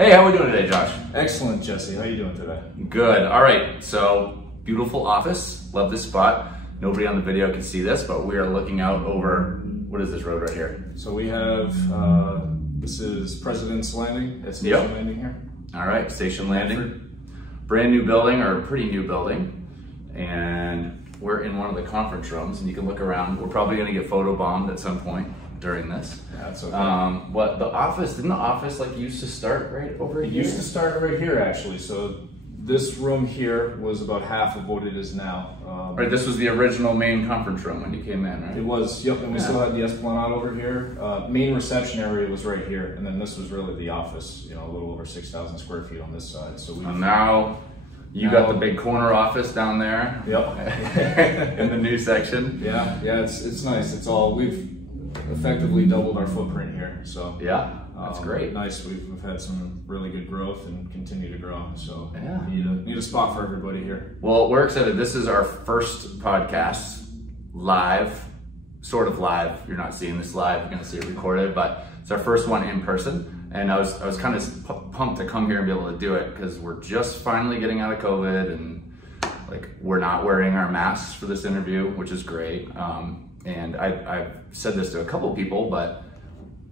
Hey, how are we doing today, Josh? Excellent, Jesse. How are you doing today? Good. All right. So, beautiful office. Love this spot. Nobody on the video can see this, but we are looking out over, what is this road right here? So we have, this is President's Landing. It's Station Landing here. All right, Station Landing. Brand new building, or a pretty new building. And we're in one of the conference rooms, and you can look around. We're probably going to get photobombed at some point during this. Yeah, that's okay. What the office, didn't the office like used to start right over here? It used to start right here, actually. So this room here was about half of what it is now. Right, this was the original main conference room when you came in, right? It was, yep, and we still had the Esplanade over here. Main reception area was right here, and then this was really the office, you know, a little over 6,000 square feet on this side. So we now you got the big corner office down there. Yep. In the new section. Yeah, it's nice. It's all, we've effectively doubled our footprint here. So yeah, that's great. Nice. We've had some really good growth and continue to grow. So yeah, need a spot for everybody here. Well, we're excited. This is our first podcast live, sort of live. You're not seeing this live. You're going to see it recorded, but it's our first one in person. And I was kind of pumped to come here and be able to do it because we're just finally getting out of COVID and like we're not wearing our masks for this interview, which is great. And I've said this to a couple people, but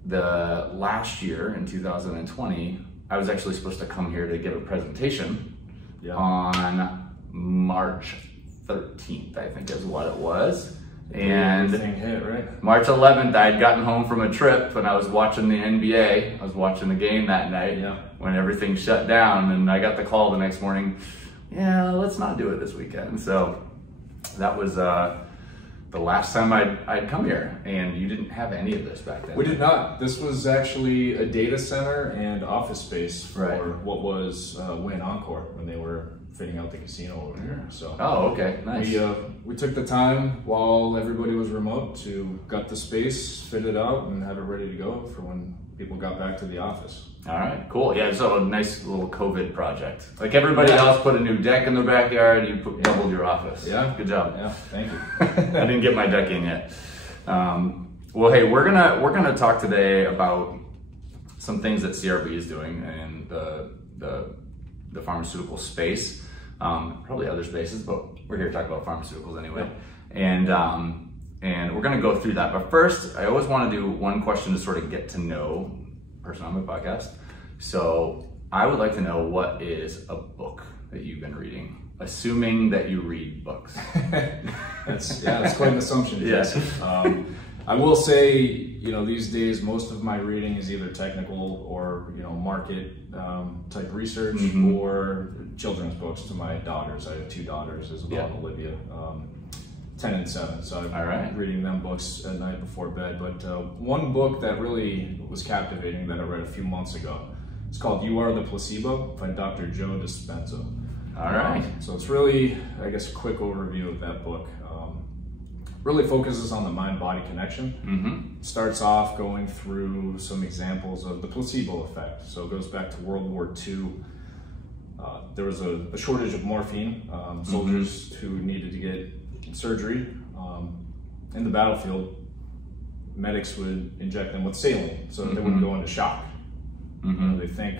the last year in 2020, I was actually supposed to come here to give a presentation on March 13th, I think is what it was. And everything hit, right? March 11th, I had gotten home from a trip and I was watching the NBA. I was watching the game that night when everything shut down, and I got the call the next morning, yeah, let's not do it this weekend. So that was the last time I'd come here, and you didn't have any of this back then. We did not. This was actually a data center and office space for what was Wynn Encore when they were fitting out the casino over here. So okay, nice. We took the time while everybody was remote to gut the space, fit it out, and have it ready to go for when people got back to the office. All right, cool. Yeah, so a nice little COVID project. Like everybody else put a new deck in their backyard, you doubled your office. Yeah. Good job. Yeah, thank you. I didn't get my deck in yet. Well, hey, we're gonna talk today about some things that CRB is doing in the pharmaceutical space. Probably other spaces, but we're here to talk about pharmaceuticals anyway. Yeah. And we're gonna go through that. But first, I always wanna do one question to sort of get to know the person on my podcast. So I would like to know, what is a book that you've been reading? Assuming that you read books. That's quite an assumption. Yes. I will say, you know, these days most of my reading is either technical or, you know, market type research or children's books to my daughters. I have two daughters, Isabel and Olivia, 10 and 7. So I'm reading them books at night before bed. But one book that really was captivating that I read a few months ago, it's called You Are the Placebo by Dr. Joe Dispenza. All right. So it's really, I guess, a quick overview of that book. Really focuses on the mind-body connection. Starts off going through some examples of the placebo effect. So it goes back to World War II. There was a shortage of morphine. Soldiers who needed to get surgery in the battlefield, medics would inject them with saline so that they wouldn't go into shock. You know, they think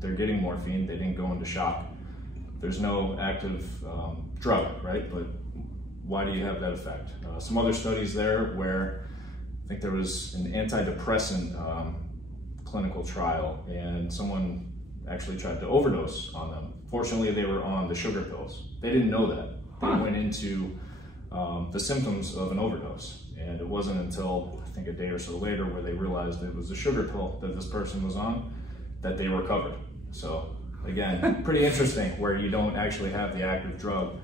they're getting morphine, they didn't go into shock. There's no active drug, right? But why do you have that effect? Some other studies there where I think there was an antidepressant clinical trial, and someone actually tried to overdose on them. Fortunately, they were on the sugar pills. They didn't know that. They went into the symptoms of an overdose, and it wasn't until I think a day or so later where they realized it was the sugar pill that this person was on that they recovered. So again, pretty interesting where you don't actually have the active drug,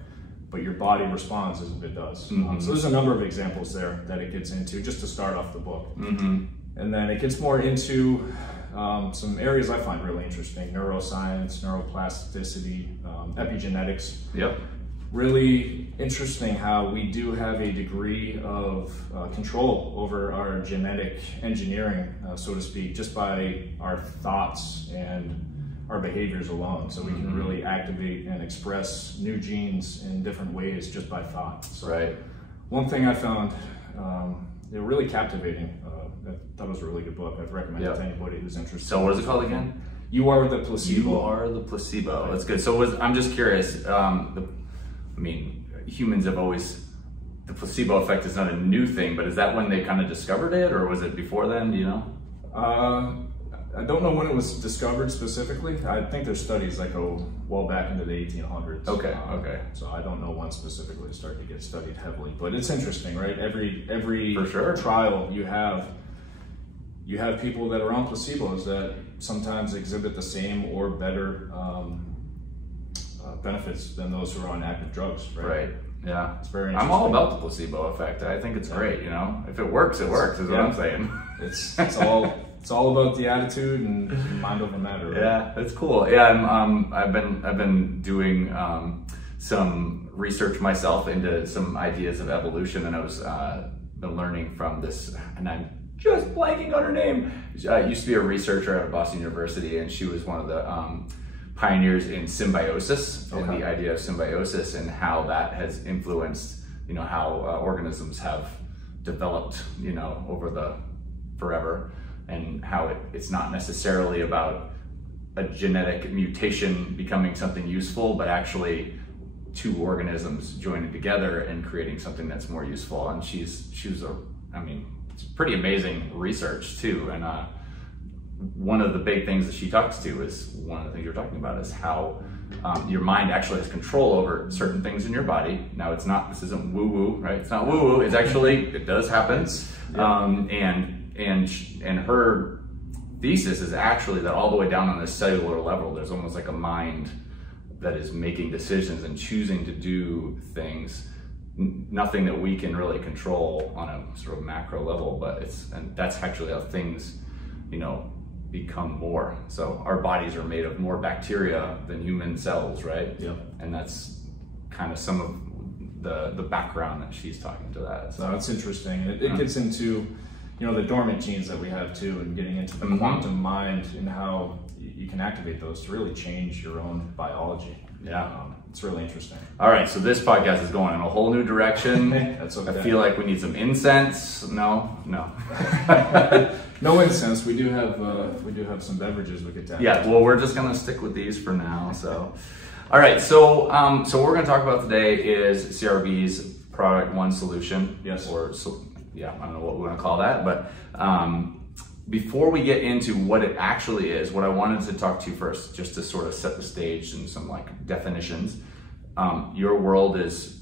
but your body responds as if it does. So there's a number of examples there that it gets into just to start off the book. And then it gets more into some areas I find really interesting: neuroscience, neuroplasticity, epigenetics. Yep. Really interesting how we do have a degree of control over our genetic engineering, so to speak, just by our thoughts and our behaviors alone. So we can really activate and express new genes in different ways just by thought. So one thing I found really captivating, I thought it was a really good book. I'd recommend it to anybody who's interested. So what is it called again? You are the placebo. You are the placebo. That's good. So I'm just curious. Humans have always, the placebo effect is not a new thing, but is that when they kind of discovered it, or was it before then? Do you know? I don't know when it was discovered specifically. I think there's studies that go well back into the 1800s. Okay. Okay. So I don't know when specifically it started to get studied heavily, but it's interesting, right? Every For sure. trial you have people that are on placebos that sometimes exhibit the same or better benefits than those who are on active drugs, right? Right. Yeah. It's very interesting. I'm all about the placebo effect. I think it's great, you know? If it works, it works, is what I'm saying. It's all about the attitude and mind over matter, right? Yeah, that's cool. Yeah, I've been doing some research myself into some ideas of evolution, and I was been learning from this, and I'm just blanking on her name. She used to be a researcher at Boston University, and she was one of the pioneers in symbiosis, and the idea of symbiosis, and how that has influenced, you know, how organisms have developed, you know, over the forever, and how it's not necessarily about a genetic mutation becoming something useful, but actually two organisms joining together and creating something that's more useful. And it's pretty amazing research too. And one of the big things that she talks to is, one of the things you're talking about is how your mind actually has control over certain things in your body. Now this isn't woo-woo, right? It's not woo-woo, it's actually, it does happen. And her thesis is actually that all the way down on this cellular level, there's almost like a mind that is making decisions and choosing to do things, nothing that we can really control on a sort of macro level, and that's actually how things, you know, become more. So our bodies are made of more bacteria than human cells, right? Yep. And that's kind of some of the background that she's talking to that. So it's interesting. It gets into, you know, the dormant genes that we have too, and getting into the quantum mind and how you can activate those to really change your own biology. Yeah. It's really interesting. All right, so this podcast is going in a whole new direction. That's okay. I feel like we need some incense. No. No incense. We do have some beverages we could tap. Yeah, well, we're just gonna stick with these for now. So, all right, so what we're gonna talk about today is CRB's product ONEsolution. Yes. I don't know what we want to call that, but before we get into what it actually is, what I wanted to talk to you first, just to sort of set the stage and some like definitions. Your world is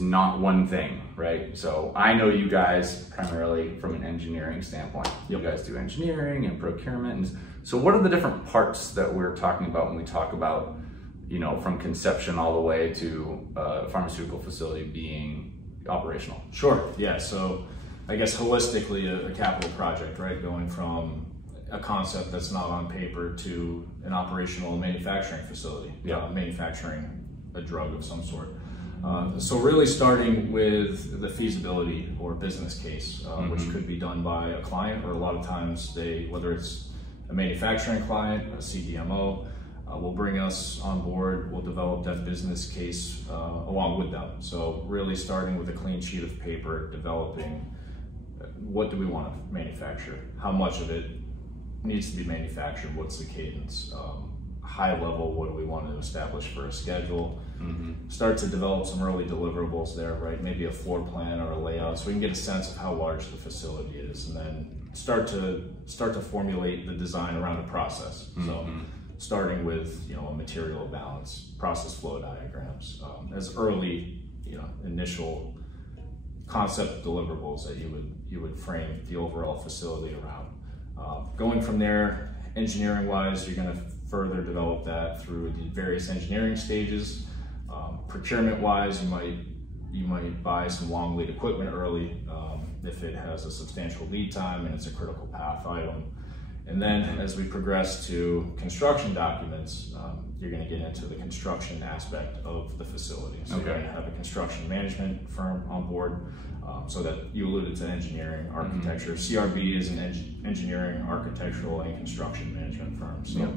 not one thing, right? So I know you guys primarily from an engineering standpoint. You guys do engineering and procurement. And so what are the different parts that we're talking about when we talk about, you know, from conception all the way to a pharmaceutical facility being operational? Sure, yeah, so I guess holistically a capital project, right? Going from a concept that's not on paper to an operational manufacturing facility, manufacturing a drug of some sort. So really starting with the feasibility or business case, which could be done by a client, or a lot of times whether it's a manufacturing client, a CDMO, will bring us on board, we'll develop that business case along with them. So really starting with a clean sheet of paper, developing what do we want to manufacture, how much of it needs to be manufactured, what's the cadence, high level, what do we want to establish for a schedule, start to develop some early deliverables there, right? Maybe a floor plan or a layout, so we can get a sense of how large the facility is, and then start to formulate the design around a process. So starting with, you know, a material balance, process flow diagrams, as early, you know, initial concept deliverables that you would frame the overall facility around. Going from there, engineering wise, you're going to further develop that through the various engineering stages. Procurement wise, you might buy some long lead equipment early if it has a substantial lead time and it's a critical path item. And then as we progress to construction documents, you're going to get into the construction aspect of the facility. So you're going to have a construction management firm on board, so that you alluded to engineering, architecture. CRB is an engineering, architectural, and construction management firm. So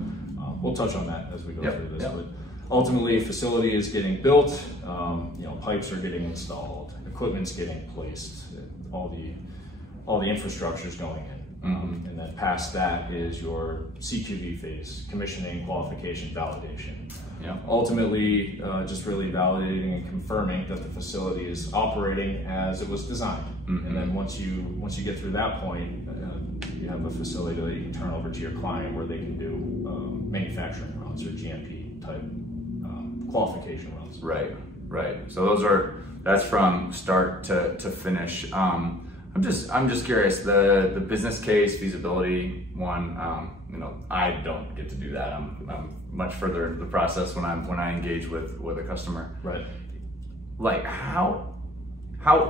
we'll touch on that as we go through this. But ultimately, facility is getting built, you know, pipes are getting installed, equipment's getting placed, all the infrastructure is going in. And then past that is your CQV phase, commissioning, qualification, validation. Yeah. Ultimately, just really validating and confirming that the facility is operating as it was designed. And then once you get through that point, you have a facility that you can turn over to your client where they can do manufacturing runs or GMP type qualification runs. Right, right. So that's from start to finish. I'm just curious, the business case, feasibility one, you know, I don't get to do that. I'm much further into the process when I engage with a customer. Right. Like how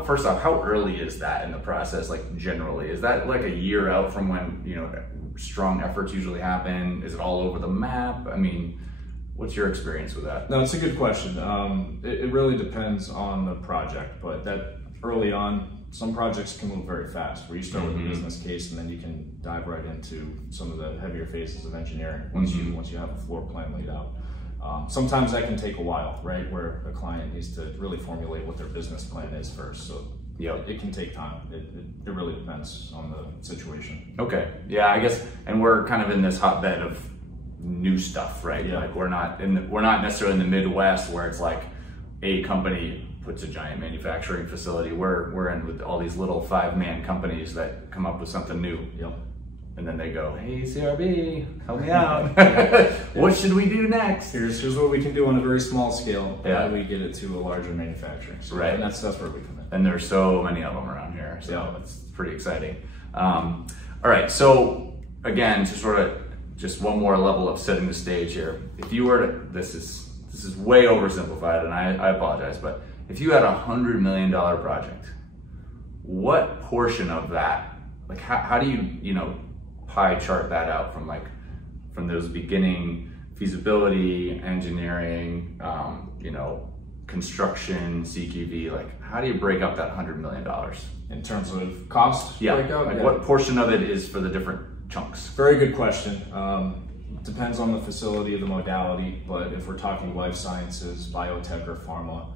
first off, how early is that in the process? Like generally, is that like a year out from when, you know, strong efforts usually happen? Is it all over the map? I mean, what's your experience with that? No, it's a good question. It really depends on the project, but that early on, some projects can move very fast, where you start with a business case and then you can dive right into some of the heavier phases of engineering once you have a floor plan laid out. Sometimes that can take a while, right, where a client needs to really formulate what their business plan is first. So it can take time. It really depends on the situation. Okay, yeah, I guess, and we're kind of in this hotbed of new stuff, right? Yeah. Like we're not necessarily in the Midwest where it's like a company puts a giant manufacturing facility. We're in with all these little 5-man companies that come up with something new. Yep. And then they go, hey, CRB, help me out. What should we do next? Here's what we can do on a very small scale. Yeah. How do we get it to a larger manufacturing? So, right. And that's where we come in. And there's so many of them around here, so it's pretty exciting. All right, so again, to sort of just one more level of setting the stage here. If you were to, this is way oversimplified, and I apologize, but if you had $100 million project, what portion of that, like how do you know, pie chart that out from those beginning feasibility, engineering, you know, construction, CQV, like how do you break up that $100 million? In terms of cost breakout? Like what portion of it is for the different chunks? Very good question. Depends on the facility, the modality, but if we're talking life sciences, biotech, or pharma,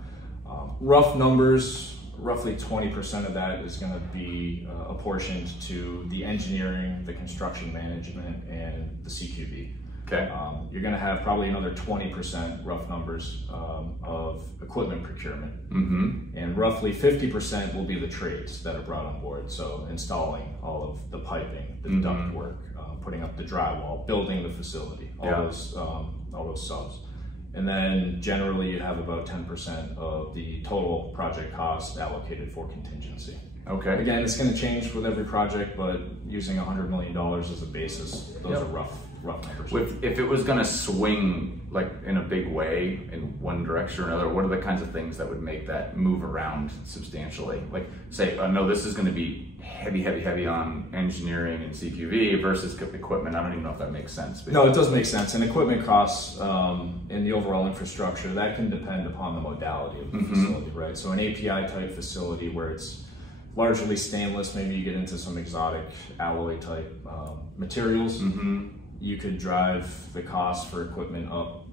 rough numbers, roughly 20% of that is going to be apportioned to the engineering, the construction management, and the CQV. Okay. You're going to have probably another 20%, rough numbers, of equipment procurement. And roughly 50% will be the trades that are brought on board. So installing all of the piping, the duct work, putting up the drywall, building the facility, all those subs. And then generally you have about 10% of the total project cost allocated for contingency. Okay. Again, it's going to change with every project, but using $100 million as a basis, those are rough numbers. If it was going to swing like in a big way in one direction or another, what are the kinds of things that would make that move around substantially? Like say, no, this is going to be heavy on engineering and CQV versus equipment. I don't even know if that makes sense. No, it does make sense. And equipment costs in the overall infrastructure, that can depend upon the modality of the facility, right? So an API type facility where it's largely stainless, maybe you get into some exotic alloy type materials, you could drive the cost for equipment up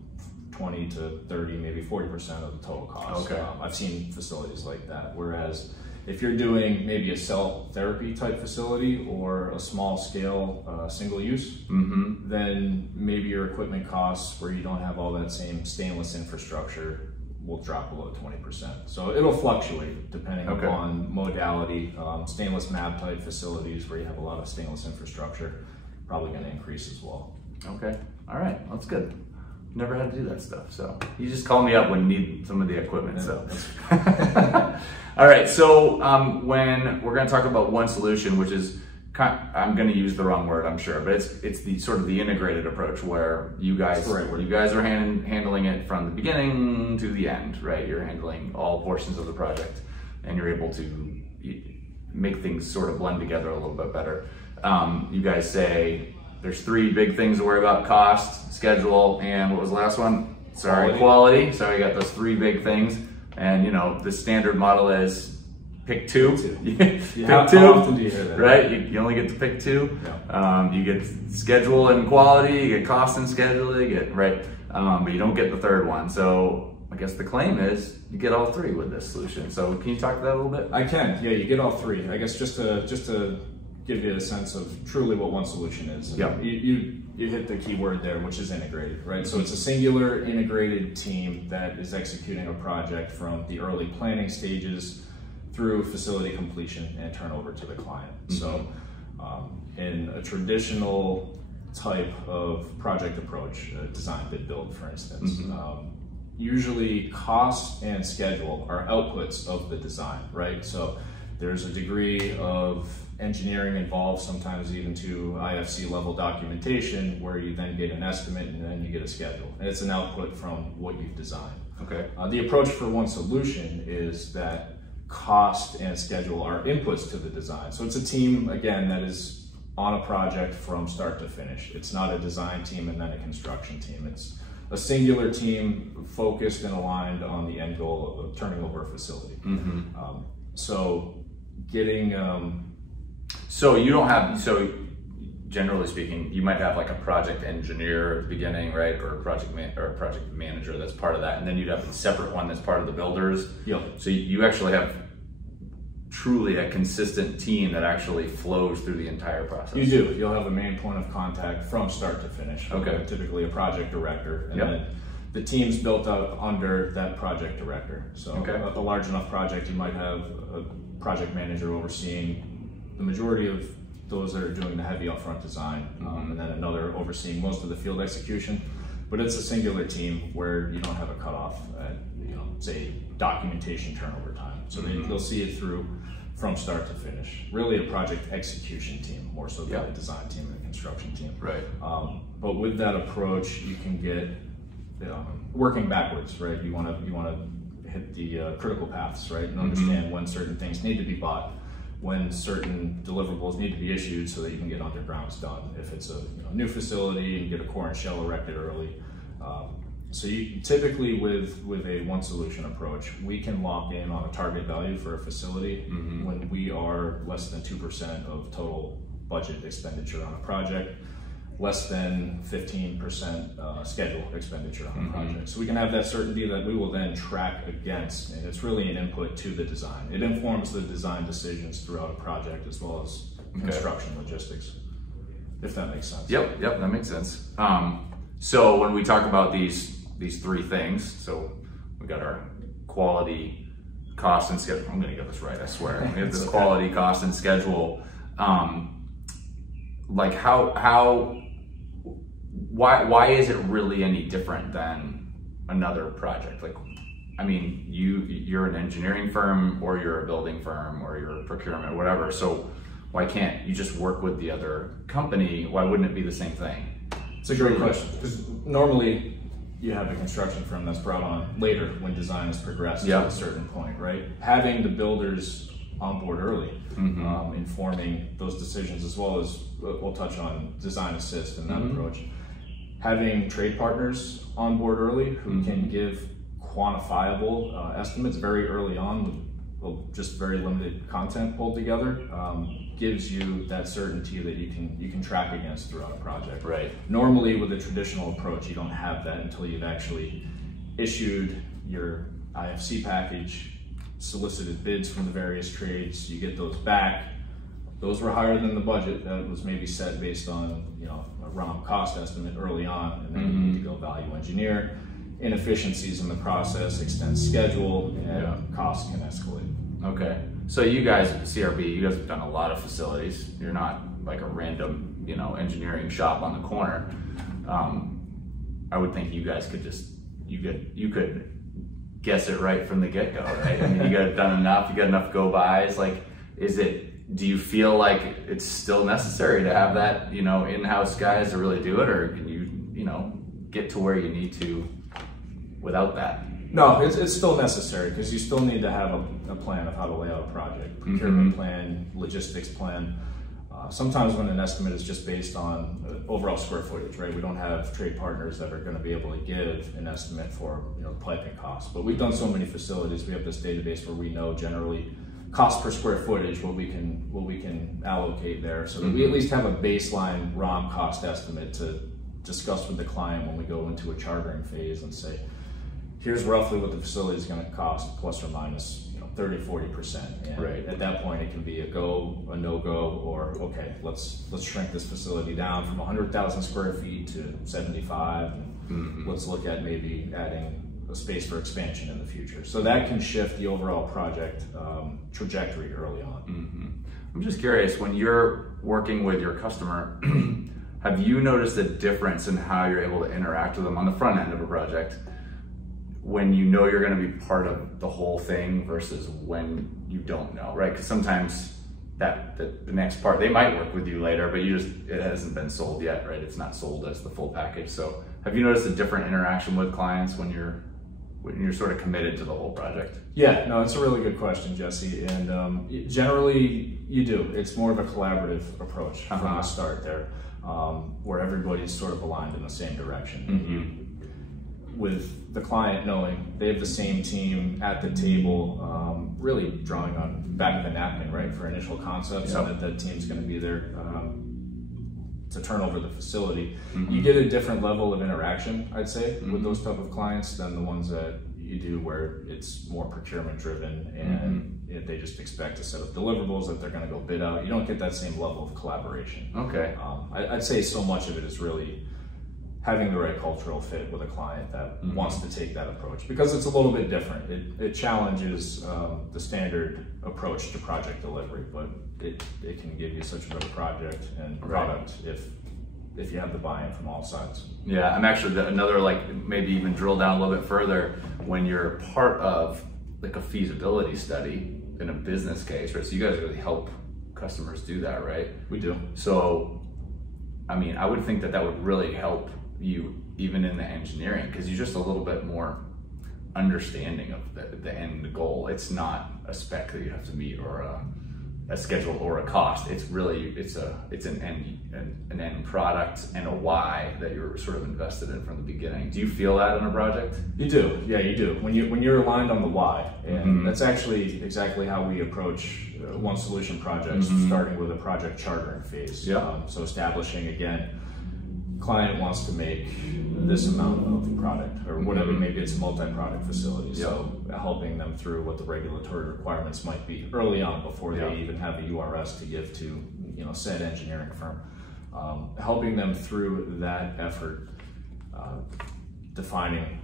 20 to 30, maybe 40% of the total cost. Okay. I've seen facilities like that. Whereas if you're doing maybe a cell therapy type facility or a small scale single use, then maybe your equipment costs where you don't have all that same stainless infrastructure will drop below 20%. So it'll fluctuate depending upon modality. Stainless MAB type facilities where you have a lot of stainless infrastructure, probably going to increase as well. Okay, all right, that's good. Never had to do that stuff, so you just call me up when you need some of the equipment. Yeah, so, all right. So when we're going to talk about ONEsolution, which is I'm going to use the wrong word, I'm sure, but it's the sort of the integrated approach where you guys are handling it from the beginning to the end, right? You're handling all portions of the project, and you're able to make things sort of blend together a little bit better. You guys say there's 3 big things to worry about: cost, schedule, and what was the last one? Sorry, quality. So you got those 3 big things, and you know the standard model is pick 2. How often do you hear that? Right? You only get to pick 2. Yeah. You get schedule and quality, you get cost and schedule, you get but you don't get the 3rd one. So I guess the claim is you get all 3 with this solution. So can you talk to that a little bit? I can. Yeah, you get all 3. I guess just to give you a sense of truly what ONEsolution is. Yep. You hit the key word there, which is integrated, right? So it's a singular integrated team that is executing a project from the early planning stages through facility completion and turnover to the client. So in a traditional type of project approach, design, bid, build, for instance, usually cost and schedule are outputs of the design, right? So there's a degree of engineering involved, sometimes even to IFC level documentation, where you then get an estimate and then you get a schedule. And it's an output from what you've designed. Okay. The approach for ONEsolution is that cost and schedule are inputs to the design. So it's a team, again, that is on a project from start to finish. It's not a design team and then a construction team. It's a singular team focused and aligned on the end goal of turning over a facility. So getting... So you don't have, so generally speaking, you might have like a project engineer at the beginning, right? Or a project manager that's part of that. And then you'd have a separate one that's part of the builders. Yep. So you actually have truly a consistent team that actually flows through the entire process. You do. You'll have a main point of contact from start to finish. Okay. Typically a project director. And then the team's built out under that project director. So a large enough project, you might have a project manager overseeing the majority of those that are doing the heavy upfront design, and then another overseeing most of the field execution. But it's a singular team where you don't have a cutoff at, say, documentation turnover time. So they'll see it through from start to finish. Really a project execution team, more so than a design team and a construction team. Right. But with that approach, you can get working backwards, right? You want to hit the critical paths, right, and understand when certain things need to be bought, when certain deliverables need to be issued so that you can get undergrounds done. If it's a new facility and get a core and shell erected early. So you typically with a ONEsolution approach, we can lock in on a target value for a facility when we are less than 2% of total budget expenditure on a project, less than 15% schedule expenditure on a project. So we can have that certainty that we will then track against, and it's really an input to the design. It informs the design decisions throughout a project as well as construction logistics, if that makes sense. Yep, that makes sense. So when we talk about these three things, so we got our quality, cost, and schedule. I'm gonna get this right, I swear. We have this quality, cost, and schedule. Like why is it really any different than another project? Like, I mean, you're an engineering firm, or you're a building firm, or you're a procurement, whatever. So why can't you just work with the other company? Why wouldn't it be the same thing? It's a great question, because normally you have a construction firm that's brought on later when design has progressed to a certain point, right? Having the builders on board early, informing those decisions, as well as we'll touch on design assist and that approach. Having trade partners on board early who can give quantifiable estimates very early on with just very limited content pulled together gives you that certainty that you can track against throughout a project. Right. Normally with a traditional approach, you don't have that until you've actually issued your IFC package, solicited bids from the various trades, you get those back. Those were higher than the budget that was maybe set based on a ROM cost estimate early on, and then you need to go value engineer. Inefficiencies in the process extend schedule, and costs can escalate. Okay, so you guys at CRB, you guys have done a lot of facilities. You're not like a random engineering shop on the corner. I would think you guys could you could guess it right from the get-go, right? I mean, you got done enough, you got enough go-bys. Like, do you feel like it's still necessary to have that, in-house guys to really do it, or can you, get to where you need to without that? No, it's still necessary, because you still need to have a plan of how to lay out a project, procurement plan, logistics plan. Sometimes when an estimate is just based on overall square footage, right? We don't have trade partners that are going to be able to give an estimate for piping costs. But we've done so many facilities, we have this database where we know generally cost per square footage, what we can allocate there, so that we at least have a baseline ROM cost estimate to discuss with the client when we go into a chartering phase and say, here's roughly what the facility is going to cost, plus or minus 30, 40%. And right. At that point, it can be a go, a no-go, or okay, let's shrink this facility down from 100,000 square feet to 75, and let's look at maybe adding a space for expansion in the future. So that can shift the overall project trajectory early on. I'm just curious, when you're working with your customer, have you noticed a difference in how you're able to interact with them on the front end of a project when you know you're going to be part of the whole thing versus when you don't know, right? Because sometimes the next part, they might work with you later, but it hasn't been sold yet, right? It's not sold as the full package. So have you noticed a different interaction with clients when you're sort of committed to the whole project? Yeah, no, it's a really good question, Jesse. And generally you do. It's more of a collaborative approach from the start there, where everybody's sort of aligned in the same direction. With the client knowing they have the same team at the table, really drawing on back of the napkin, right, for initial concepts, and that team's going to be there to turn over the facility. You get a different level of interaction, I'd say, with those type of clients than the ones that you do where it's more procurement driven and they just expect a set of deliverables that they're going to go bid out. You don't get that same level of collaboration. Okay. I'd say so much of it is really having the right cultural fit with a client that wants to take that approach, because it's a little bit different. It challenges the standard approach to project delivery, but it can give you such a better project and product if you have the buy-in from all sides. Yeah, I'm actually another, like, maybe even drill down a little bit further, when you're part of like a feasibility study in a business case, right? So you guys really help customers do that, right? We do. So, I mean, I would think that would really help you even in the engineering, because you're just a little bit more understanding of the end goal. It's not a spec that you have to meet or a schedule or a cost. It's really, it's an end product and a why that you're sort of invested in from the beginning. Do you feel that in a project? You do, yeah, you do. When you're aligned on the why, and that's actually exactly how we approach ONEsolution projects, starting with a project chartering phase. So establishing, again, client wants to make this amount of product or whatever, maybe it's a multi-product facility. So helping them through what the regulatory requirements might be early on before they even have a URS to give to, said engineering firm. Helping them through that effort, defining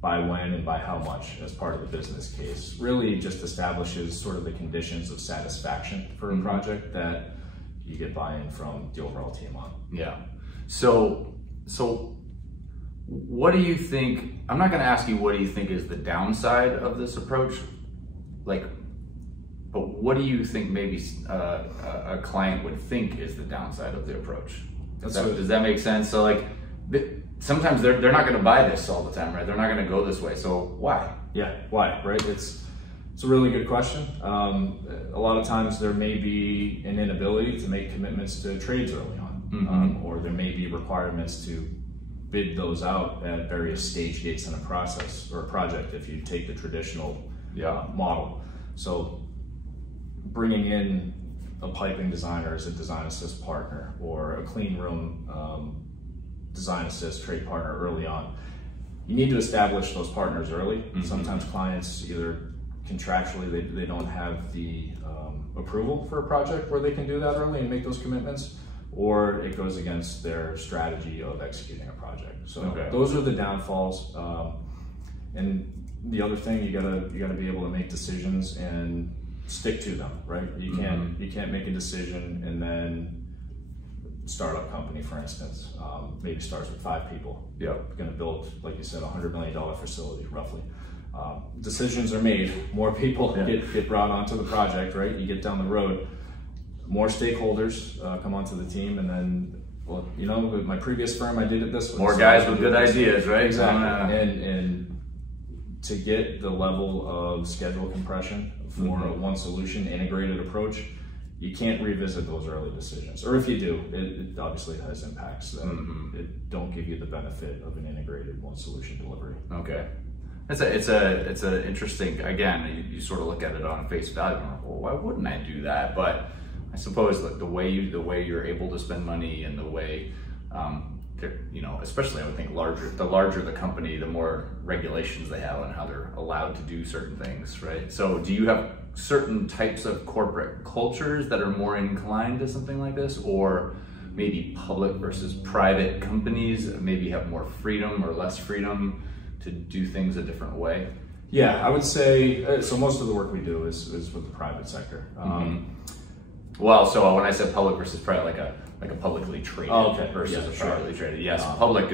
by when and by how much as part of the business case, really just establishes sort of the conditions of satisfaction for a project that you get buy-in from the overall team on. Yeah. So what do you think, I'm not going to ask you what do you think is the downside of this approach, but what do you think maybe a client would think is the downside of the approach? Does that make sense? So sometimes they're not going to buy this all the time, right? They're not going to go this way. So why? Yeah, why, right? It's a really good question. A lot of times there may be an inability to make commitments to trades early on. Or there may be requirements to bid those out at various stage gates in a process or a project if you take the traditional model. So bringing in a piping designer as a design assist partner or a clean room design assist trade partner early on, you need to establish those partners early. Sometimes clients either contractually they don't have the approval for a project where they can do that early and make those commitments, or it goes against their strategy of executing a project. So those are the downfalls. And the other thing, you gotta be able to make decisions and stick to them, right? You can't make a decision and then startup company, for instance, maybe starts with 5 people. Gonna build, like you said, $100 million facility, roughly. Decisions are made, more people get brought onto the project, right? You get down the road, more stakeholders come onto the team, and then, well, with my previous firm, I did it this way. More guys with good ideas, right? Exactly. And to get the level of schedule compression for a ONEsolution integrated approach, you can't revisit those early decisions. Or if you do, it obviously has impacts that it don't give you the benefit of an integrated ONEsolution delivery. Okay. It's a interesting, again, you sort of look at it on face value, and like, well, why wouldn't I do that? But I suppose the way you're able to spend money and the way you know, especially I would think the larger the company, the more regulations they have on how they're allowed to do certain things, right? So do you have certain types of corporate cultures that are more inclined to something like this, or maybe public versus private companies maybe have more freedom or less freedom to do things a different way? Yeah, I would say, so most of the work we do is with the private sector. Well, so when I said public versus private, like a publicly traded versus a privately traded. Yes, public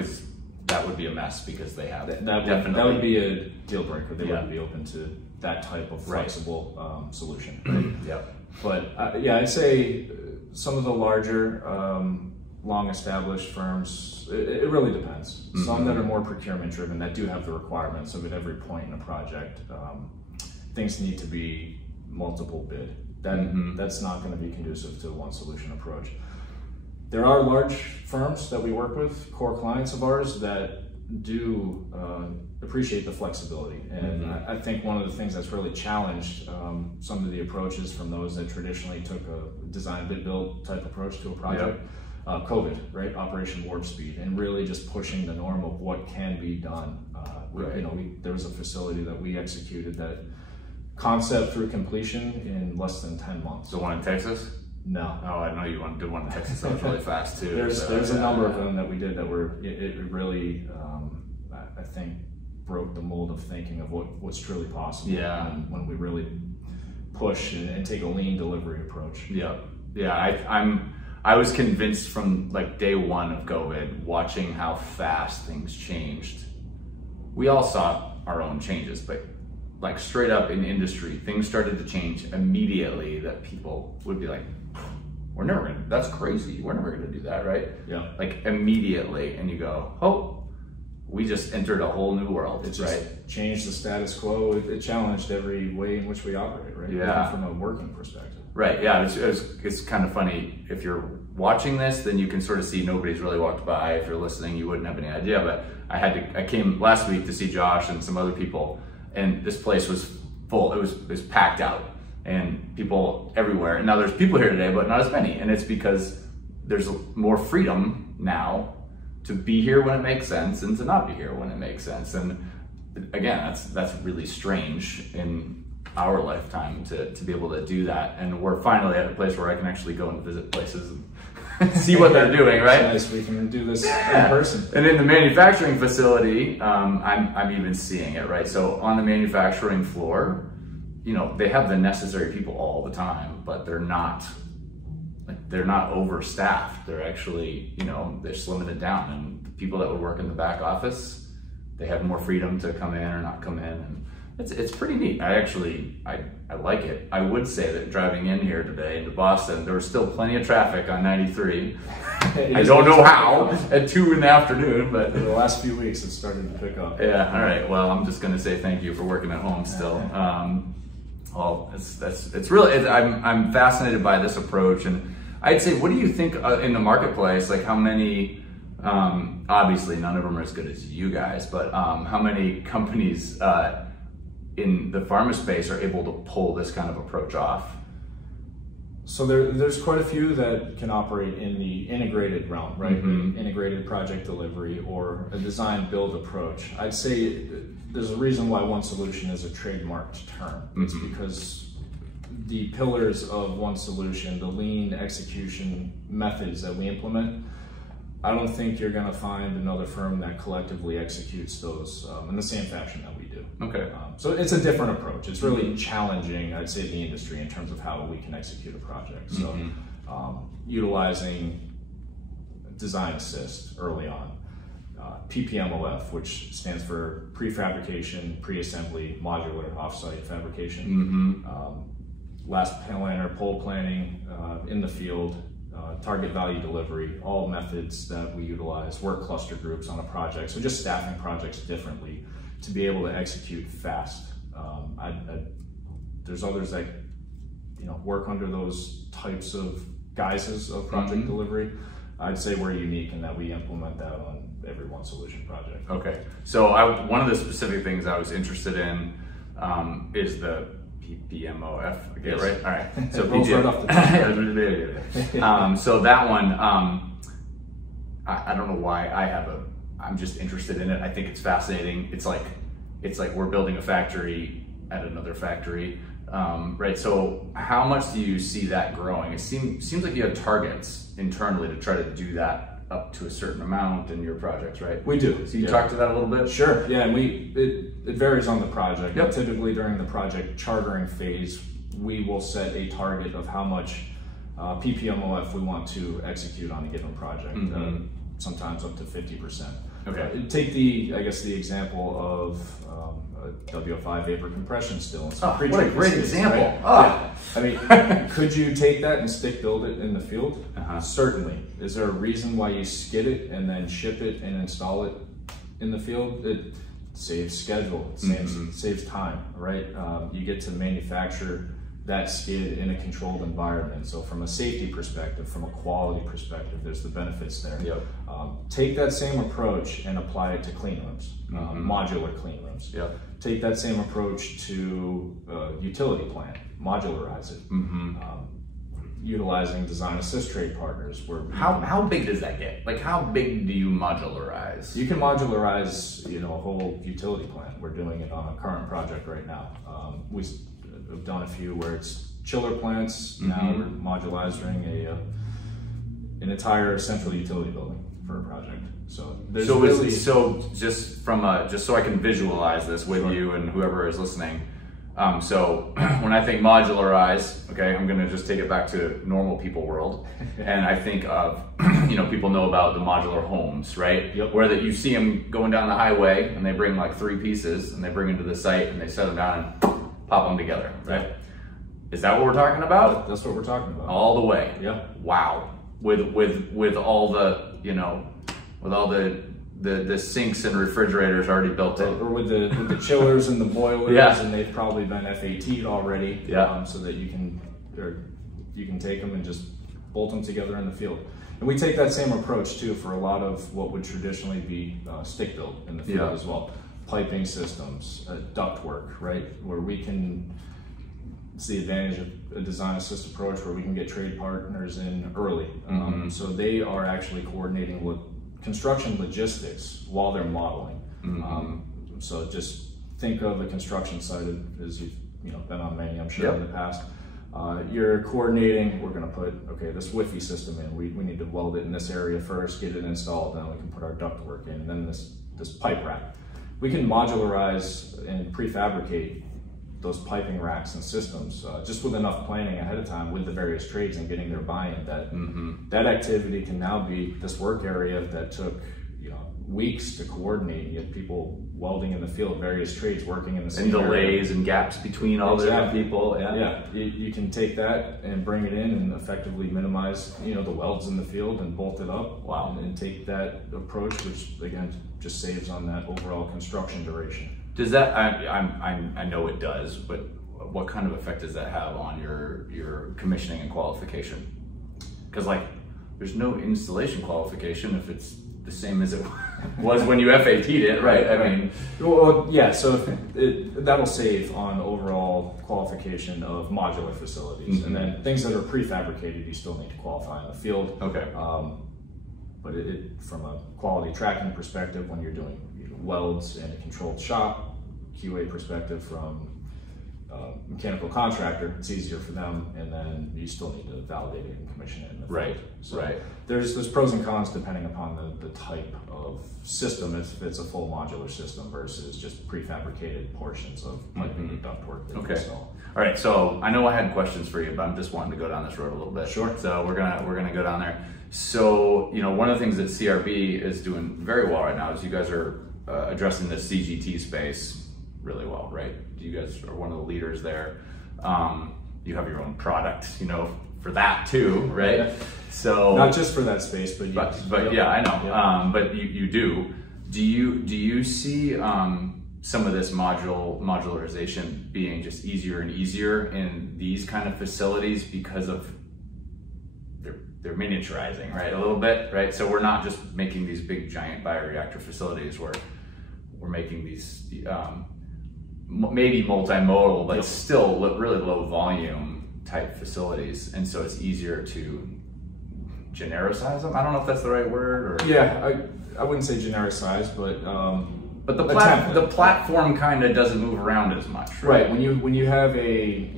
that would be a mess because they have that would be a deal breaker. They wouldn't be open to that type of flexible solution. Right? Yeah. But yeah, I'd say some of the larger, long-established firms, it really depends. Some that are more procurement driven, that do have the requirements of at every point in a project, things need to be multiple bid. That's not going to be conducive to a one solution approach. There are large firms that we work with, core clients of ours, that do appreciate the flexibility. And I think one of the things that's really challenged some of the approaches from those that traditionally took a design bid build type approach to a project, COVID, right? Operation Warp Speed, and really just pushing the norm of what can be done. You know, there was a facility that we executed that concept through completion in less than 10 months. The one in Texas? No. Oh, I know you want to do one in Texas. That was really fast too. There's a number of them that we did that were, it really, I think, broke the mold of thinking of what's truly possible. Yeah. When we really push and take a lean delivery approach. Yeah. Yeah. I was convinced from like day one of COVID, watching how fast things changed. We all saw our own changes, but like straight up in industry, things started to change immediately that people would be like, that's crazy. We're never gonna do that, right? Yeah. Like immediately, and you go, oh, we just entered a whole new world. It just changed the status quo. It challenged every way in which we operate, right? Yeah. Even from a working perspective. Right, yeah, it's kind of funny. If you're watching this, then you can sort of see nobody's really walked by. If you're listening, you wouldn't have any idea, but I came last week to see Josh and some other people, and this place was full. It was packed out, and people everywhere. And now there's people here today, but not as many. And it's because there's more freedom now to be here when it makes sense and to not be here when it makes sense. And again, that's really strange in our lifetime to be able to do that. And we're finally at a place where I can actually go and visit places and see what they're doing, right? It's nice we can do this in person. And in the manufacturing facility, I'm even seeing it, right? So on the manufacturing floor, you know, they have the necessary people all the time, but they're not overstaffed. They're actually, you know, they're slimming it down, and the people that would work in the back office, they have more freedom to come in or not come in, and it's pretty neat. I like it. I would say that driving in here today into Boston, there was still plenty of traffic on 93. I don't know how at 2 in the afternoon, but in the last few weeks it's started to pick up. Yeah. All right. Well, I'm just gonna say thank you for working at home still. Well, it's really, I'm fascinated by this approach, and I'd say, what do you think in the marketplace? Like, how many? Obviously, none of them are as good as you guys, but how many companies in the pharma space are able to pull this kind of approach off? So there's quite a few that can operate in the integrated realm, right? Integrated project delivery or a design build approach. I'd say there's a reason why ONEsolution is a trademarked term. It's because the pillars of ONEsolution, the lean execution methods that we implement, I don't think you're going to find another firm that collectively executes those in the same fashion that we do. Okay. So it's a different approach. It's really challenging, I'd say, the industry in terms of how we can execute a project. So utilizing design assist early on, PPMOF, which stands for prefabrication, pre-assembly, modular offsite fabrication, last planner, pole planning in the field, target value delivery, all methods that we utilize, work cluster groups on a project. So just staffing projects differently to be able to execute fast. There's others that, you know, work under those types of guises of project delivery. I'd say we're unique in that we implement that on every ONEsolution project. Okay, so one of the specific things I was interested in is the PPMOF. I get it right? All right. So rolls right off the tongue. So that one, I don't know why I'm just interested in it. I think it's fascinating. It's like we're building a factory at another factory, right? So how much do you see that growing? It seems like you have targets internally to try to do that up to a certain amount in your projects, right? We do. So you talk to that a little bit? Sure. Yeah, and it varies on the project. Yep. Typically during the project chartering phase, we will set a target of how much PPMOF we want to execute on a given project. Sometimes up to 50%. Okay. Take the example of a WO5 vapor compression still. What a great example. Right? Yeah. I mean, could you take that and stick build it in the field? Certainly. Is there a reason why you skid it and then ship it and install it in the field? It saves schedule, it saves time, right? You get to manufacture that skid in a controlled environment. So from a safety perspective, from a quality perspective, there's the benefits there. Yep. Take that same approach and apply it to clean rooms, modular clean rooms. Yep. Take that same approach to utility plant, modularize it. Utilizing design assist trade partners. How big does that get? Like how big do you modularize? You can modularize, a whole utility plant. We're doing it on a current project right now. We've done a few where it's chiller plants. Now we're modularizing an entire central utility building for a project. So there's just so I can visualize this with you and whoever is listening. So when I think modularize, okay, I'm gonna just take it back to normal people world, and I think of, people know about the modular homes, right? Yep. Where that you see them going down the highway and they bring like 3 pieces and they bring them to the site and they set them down and pop them together, right? Is that what we're talking about? That's what we're talking about. All the way. Yeah. Wow. With all the, with all the sinks and refrigerators already built in. Or with the chillers and the boilers, and they've probably been FAT'd already, so that you can take them and just bolt them together in the field. And we take that same approach too for a lot of what would traditionally be stick build in the field as well. Piping systems, duct work, right? Where we can, it's the advantage of a design assist approach where we can get trade partners in early. So they are actually coordinating with construction logistics while they're modeling. So just think of a construction site as you've been on many, I'm sure, in the past. You're coordinating, we're gonna put, this Wi-Fi system in, we need to weld it in this area first, get it installed, then we can put our duct work in, and then this pipe rack. We can modularize and prefabricate those piping racks and systems just with enough planning ahead of time with the various trades and getting their buy-in. That activity can now be this work area that took weeks to coordinate. You had people welding in the field, various trades working in the same delays area. And gaps between all the different people. You can take that and bring it in and effectively minimize the welds in the field and bolt it up. Wow. And take that approach, which again just saves on that overall construction duration. Does that, I know it does, but what kind of effect does that have on your commissioning and qualification? Because there's no installation qualification if it's the same as it was when you FAT'd it, right? I mean, well, yeah. So that'll save on overall qualification of modular facilities, and then things that are prefabricated, you still need to qualify in the field. Okay. But from a quality tracking perspective, when you're doing welds in a controlled shop, QA perspective from mechanical contractor, it's easier for them, and then you still need to validate it and commission it in the field. So there's pros and cons depending upon the type of system, if it's a full modular system versus just prefabricated portions of piping and ductwork. Okay. All right, so I know I had questions for you, but I'm just wanting to go down this road a little bit. Sure. So we're gonna go down there. So one of the things that CRB is doing very well right now is you guys are addressing the CGT space really well, right? You guys are one of the leaders there. You have your own product, for that too, right? So not just for that space, but yeah, I know. But you do. Do you see some of this modularization being just easier and easier in these kind of facilities because of they're miniaturizing, right? A little bit, right? So we're not just making these big giant bioreactor facilities where we're making these maybe multimodal, but really low volume type facilities, and so it's easier to genericize them? I don't know if that's the right word. Or... Yeah, I wouldn't say genericize, but the platform kind of doesn't move around as much, right? When you have a,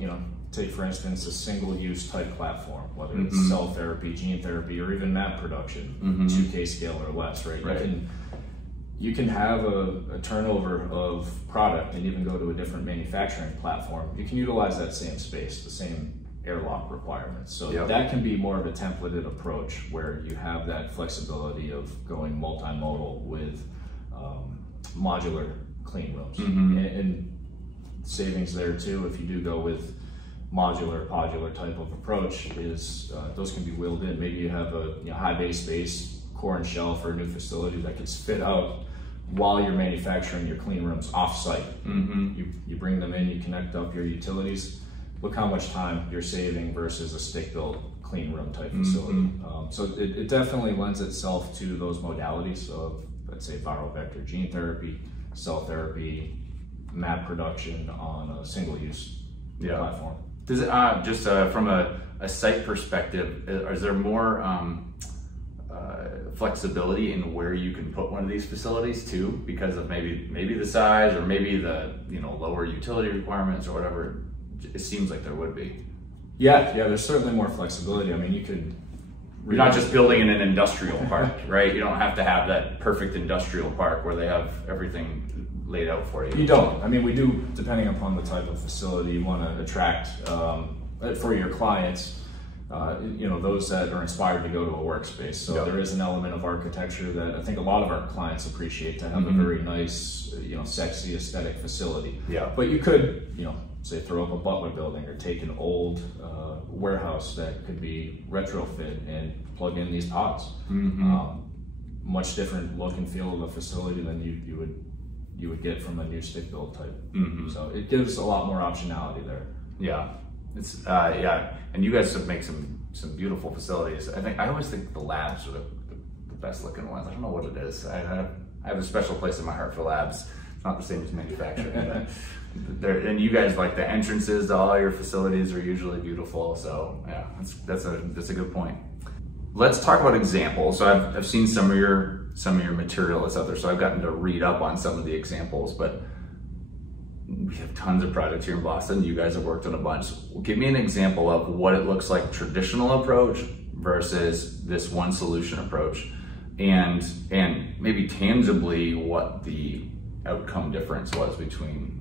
take for instance a single-use type platform, whether it's cell therapy, gene therapy, or even map production, 2K scale or less, right? You can have a turnover of product and even go to a different manufacturing platform. You can utilize that same space, the same airlock requirements. So that can be more of a templated approach where you have that flexibility of going multimodal with modular clean rooms. And savings there too, if you do go with modular, podular type of approach, is those can be wheeled in. Maybe you have a high base space, core and shell for a new facility that gets fit out while you're manufacturing your clean rooms off-site. You bring them in, you connect up your utilities. Look how much time you're saving versus a stick-built clean room type facility. So it definitely lends itself to those modalities of, let's say, viral vector gene therapy, cell therapy, map production on a single-use platform. Does it, just from a site perspective, is there more flexibility in where you can put one of these facilities too, because of maybe the size or maybe the lower utility requirements or whatever? It seems like there would be. Yeah, there's certainly more flexibility. I mean, you're not just building in an industrial park, right? You don't have to have that perfect industrial park where they have everything laid out for you. You don't. I mean, we do, depending upon the type of facility you want to attract for your clients, those that are inspired to go to a workspace. So there is an element of architecture that I think a lot of our clients appreciate, to have a very nice, sexy aesthetic facility. But you could, say throw up a Butler building or take an old warehouse that could be retrofit and plug in these pods. Much different look and feel of a facility than you would get from a new stick build type. So it gives a lot more optionality there. It's and you guys make some beautiful facilities. I always think the labs are the best looking ones. I don't know what it is. I have a special place in my heart for labs. It's not the same as manufacturing. And you guys, like, the entrances to all your facilities are usually beautiful. So yeah, that's a good point. Let's talk about examples. So I've seen some of your material that's out there. So I've gotten to read up on some of the examples, but we have tons of projects here in Boston. You guys have worked on a bunch. Give me an example of what it looks like traditional approach versus this ONEsolution approach, and maybe tangibly what the outcome difference was between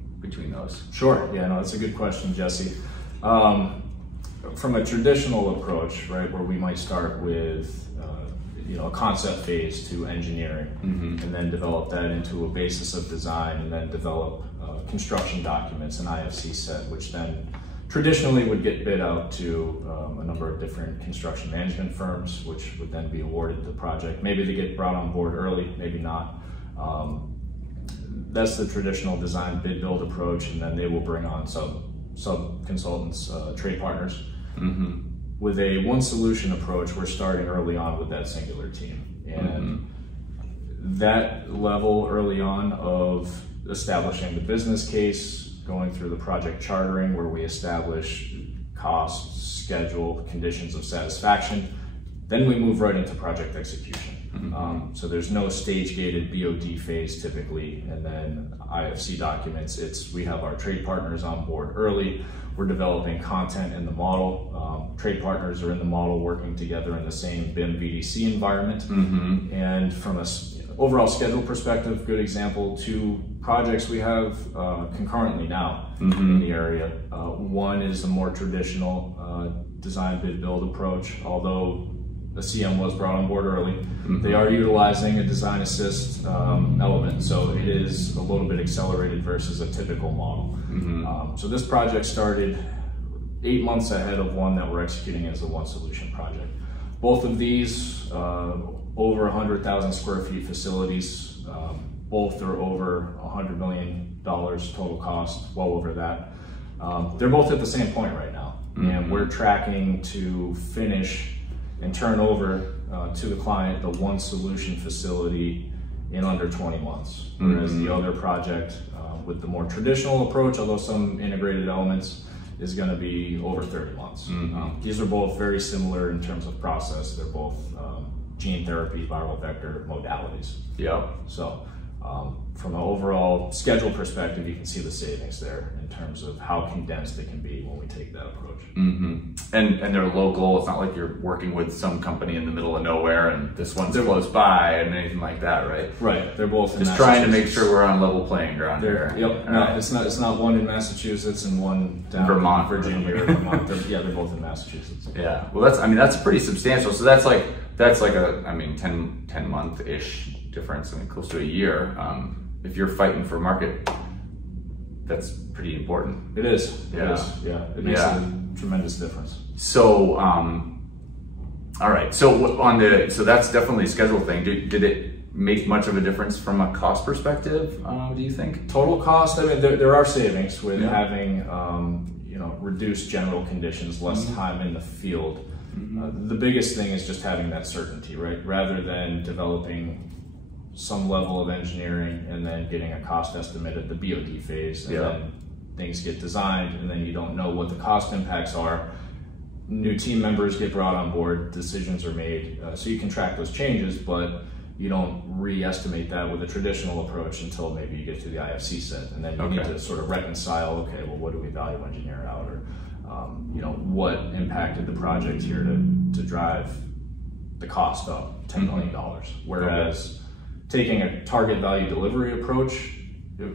those. Sure. Yeah, no, that's a good question, Jesse. From a traditional approach, right, where we might start with a concept phase to engineering, and then develop that into a basis of design, and then develop construction documents, an IFC set, which then traditionally would get bid out to a number of different construction management firms, which would then be awarded the project. Maybe they get brought on board early, maybe not. That's the traditional design bid build approach, and then they will bring on sub consultants, trade partners. With a ONEsolution approach, we're starting early on with that singular team, and that level early on of establishing the business case, going through the project chartering where we establish cost, schedule, conditions of satisfaction, then we move right into project execution. So there's no stage-gated BOD phase typically, and then IFC documents. We have our trade partners on board early. We're developing content in the model. Trade partners are in the model working together in the same BIM VDC environment. And from an overall schedule perspective, good example, 2 projects we have concurrently now in the area. One is a more traditional design bid build approach, although the CM was brought on board early. They are utilizing a design assist element, so it is a little bit accelerated versus a typical model. So this project started 8 months ahead of one that we're executing as a ONEsolution project. Both of these over 100,000 square feet facilities. Both are over $100 million total cost, well over that. They're both at the same point right now, and we're tracking to finish and turn over to the client the ONEsolution facility in under 20 months. Whereas the other project with the more traditional approach, although some integrated elements, is going to be over 30 months. These are both very similar in terms of process. They're both gene therapy, viral vector modalities. Yeah. So from an overall schedule perspective, you can see the savings there in terms of how condensed they can be when we take that approach. And they're local. It's not like you're working with some company in the middle of nowhere and this one's close by and anything like that, right? Right. They're both in just trying to make sure we're on level playing ground here. Yep. No, right. It's not one in Massachusetts and one down Vermont, in Virginia or Vermont. They're both in Massachusetts. Yeah. Well, that's pretty substantial. So that's like a 10 month-ish difference, close to a year. If you're fighting for market, that's pretty important. It is. Yeah. It is. Yeah. It makes a tremendous difference. So, all right. So that's definitely a schedule thing. Did it make much of a difference from a cost perspective? Do you think? Total cost. I mean, there are savings with having reduced general conditions, less time in the field. The biggest thing is just having that certainty, right? Rather than developing some level of engineering and then getting a cost estimate at the BOD phase, and then things get designed and then you don't know what the cost impacts are. New team members get brought on board, decisions are made, so you can track those changes, but you don't re-estimate that with a traditional approach until maybe you get to the IFC set, and then you need to sort of reconcile, okay, well, what do we value engineer out, or what impacted the project here to drive the cost up $10 million, whereas taking a target value delivery approach,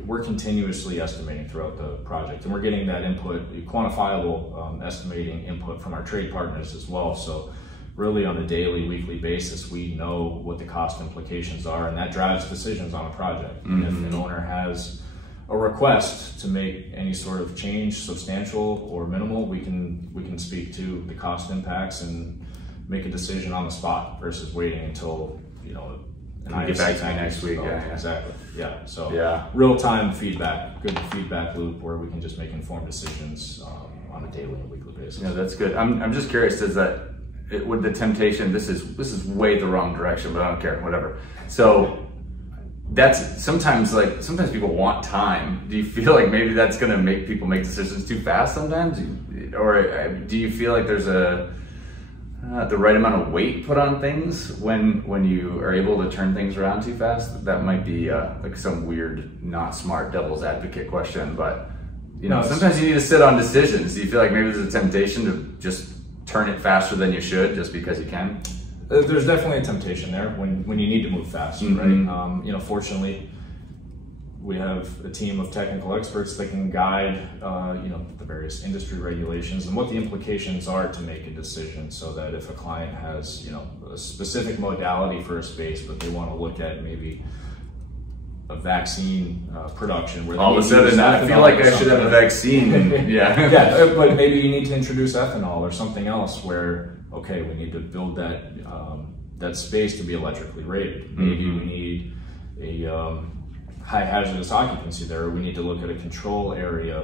we're continuously estimating throughout the project, and we're getting that input, quantifiable estimating input from our trade partners as well. So really on a daily, weekly basis, we know what the cost implications are, and that drives decisions on a project. And if an owner has a request to make any sort of change, substantial or minimal, we can speak to the cost impacts and make a decision on the spot versus waiting until Can you get back to me next week? Exactly. Yeah. So real-time feedback, good feedback loop where we can just make informed decisions on a daily and weekly basis. Yeah, that's good. I'm just curious, with the temptation, this is way the wrong direction, but I don't care, whatever. So that's sometimes people want time. Do you feel like maybe that's going to make people make decisions too fast sometimes? Or do you feel like there's the right amount of weight put on things when you are able to turn things around too fast? That might be like some weird, not smart devil's advocate question, but sometimes you need to sit on decisions. Do you feel like maybe there's a temptation to just turn it faster than you should just because you can? There's definitely a temptation there when you need to move fast, right? Fortunately, we have a team of technical experts that can guide, the various industry regulations and what the implications are to make a decision, so that if a client has, a specific modality for a space, but they want to look at maybe a vaccine production, where all of a sudden I feel like I should have a vaccine. But maybe you need to introduce ethanol or something else where, okay, we need to build that that space to be electrically rated. Maybe we need a high hazardous occupancy there, or we need to look at a control area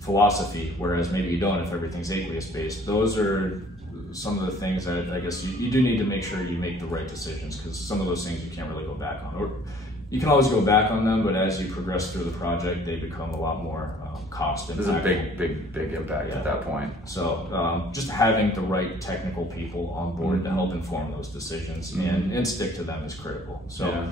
philosophy, whereas maybe you don't if everything's aqueous based. Those are some of the things that I guess you do need to make sure you make the right decisions, because some of those things you can't really go back on. Or you can always go back on them, but as you progress through the project, they become a lot more cost impactful. This is a big impact at that point. So just having the right technical people on board to help inform those decisions and stick to them is critical. So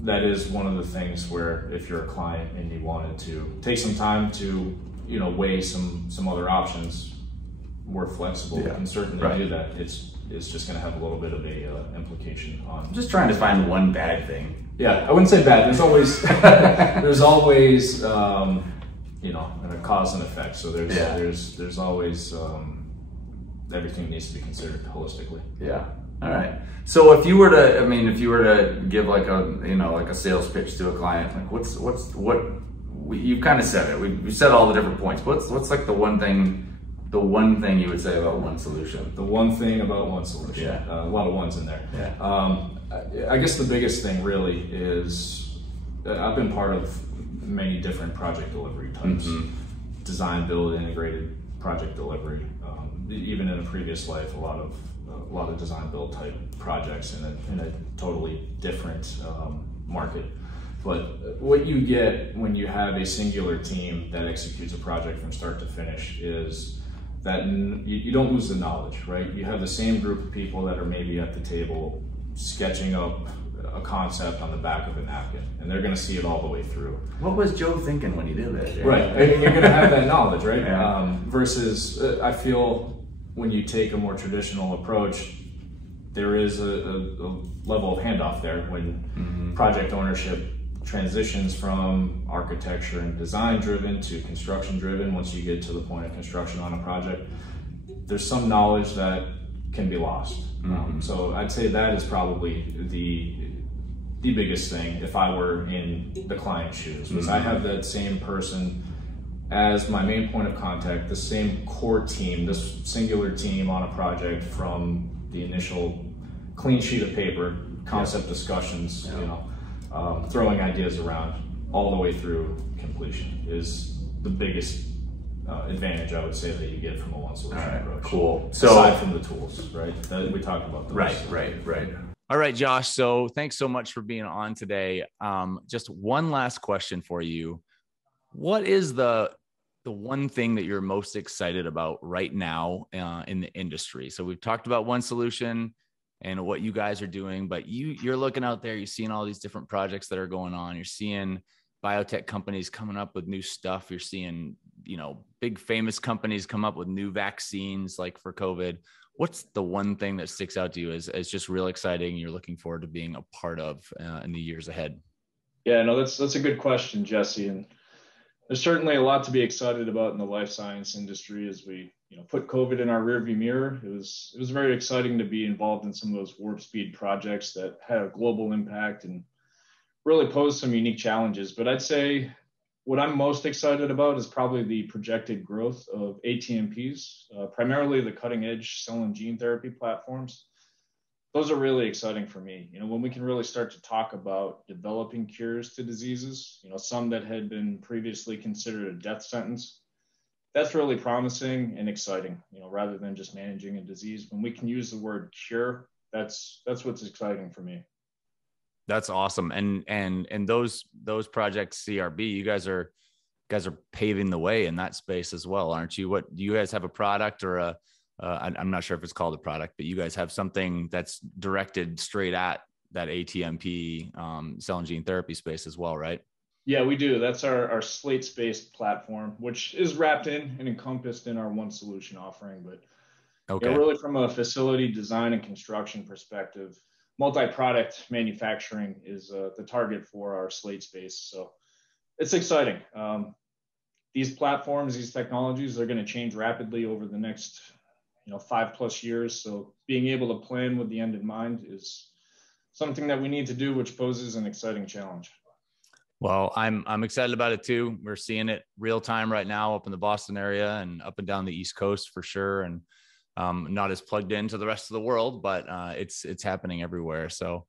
that is one of the things where if you're a client and you wanted to take some time to weigh some other options, we're flexible. We can certainly do that. It's just going to have a little bit of a implication on. I'm just trying to find one bad thing. Yeah, I wouldn't say bad. There's always there's always a cause and effect. So there's always everything needs to be considered holistically. Yeah. All right. So if you were to give like a sales pitch to a client, like what you've kind of said it. We said all the different points. What's like the one thing you would say about ONEsolution? The one thing about ONEsolution. Yeah. A lot of ones in there. Yeah. I guess the biggest thing really is I've been part of many different project delivery types. Design, build, integrated project delivery. Even in a previous life, a lot of design build type projects in a totally different market. But what you get when you have a singular team that executes a project from start to finish is that you don't lose the knowledge, right? You have the same group of people that are maybe at the table sketching up a concept on the back of a napkin, and they're going to see it all the way through. What was Joe thinking when he did that? Right, and you're going to have that knowledge, right? Yeah. Versus, I feel when you take a more traditional approach, there is a level of handoff there when project ownership transitions from architecture and design driven to construction driven. Once you get to the point of construction on a project, there's some knowledge that can be lost. So I'd say that is probably the biggest thing if I were in the client's shoes, was I have that same person as my main point of contact, the same core team, this singular team on a project from the initial clean sheet of paper, concept discussions, you know, throwing ideas around all the way through completion is the biggest advantage I would say that you get from a ONEsolution approach. Cool. So aside from the tools, right? That we talked about those. Right. All right, Josh. So thanks so much for being on today. Just one last question for you. What is the one thing that you're most excited about right now in the industry? So we've talked about ONEsolution and what you guys are doing, but you're looking out there, you're seeing all these different projects that are going on. You're seeing biotech companies coming up with new stuff. You're seeing, you know, big famous companies come up with new vaccines like for COVID. What's the one thing that sticks out to you as just real exciting you're looking forward to being a part of in the years ahead? Yeah, no, that's a good question, Jesse. And there's certainly a lot to be excited about in the life science industry as we, you know, put COVID in our rearview mirror. It was very exciting to be involved in some of those warp speed projects that had a global impact and really posed some unique challenges. But I'd say what I'm most excited about is probably the projected growth of ATMPs, primarily the cutting edge cell and gene therapy platforms. Those are really exciting for me. You know, when we can really start to talk about developing cures to diseases, you know, some that had been previously considered a death sentence, that's really promising and exciting, you know, rather than just managing a disease. When we can use the word cure, that's what's exciting for me. That's awesome. And those projects, CRB, you guys are paving the way in that space as well, aren't you? What do you guys have, a product or I'm not sure if it's called a product, but you guys have something that's directed straight at that ATMP cell and gene therapy space as well, right? Yeah, we do. That's our slate-based platform, which is wrapped in and encompassed in our ONEsolution offering. But okay, yeah, really from a facility design and construction perspective, multi-product manufacturing is the target for our slate space. So it's exciting. These platforms, these technologies are going to change rapidly over the next 5+ years. So being able to plan with the end in mind is something that we need to do, which poses an exciting challenge. Well, I'm excited about it too. We're seeing it real time right now up in the Boston area and up and down the East Coast for sure. And not as plugged into the rest of the world, but it's happening everywhere. So,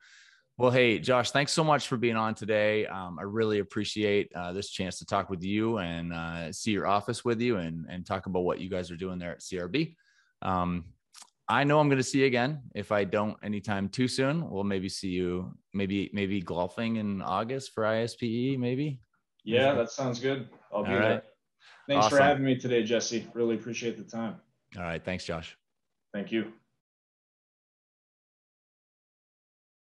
well, hey, Josh, thanks so much for being on today. I really appreciate this chance to talk with you and see your office with you and talk about what you guys are doing there at CRB. I know I'm going to see you again. If I don't anytime too soon, we'll maybe see you, maybe golfing in August for ISPE, maybe. Yeah, that sounds good. I'll be there. Thanks for having me today, Jesse. Really appreciate the time. All right. Thanks, Josh. Thank you.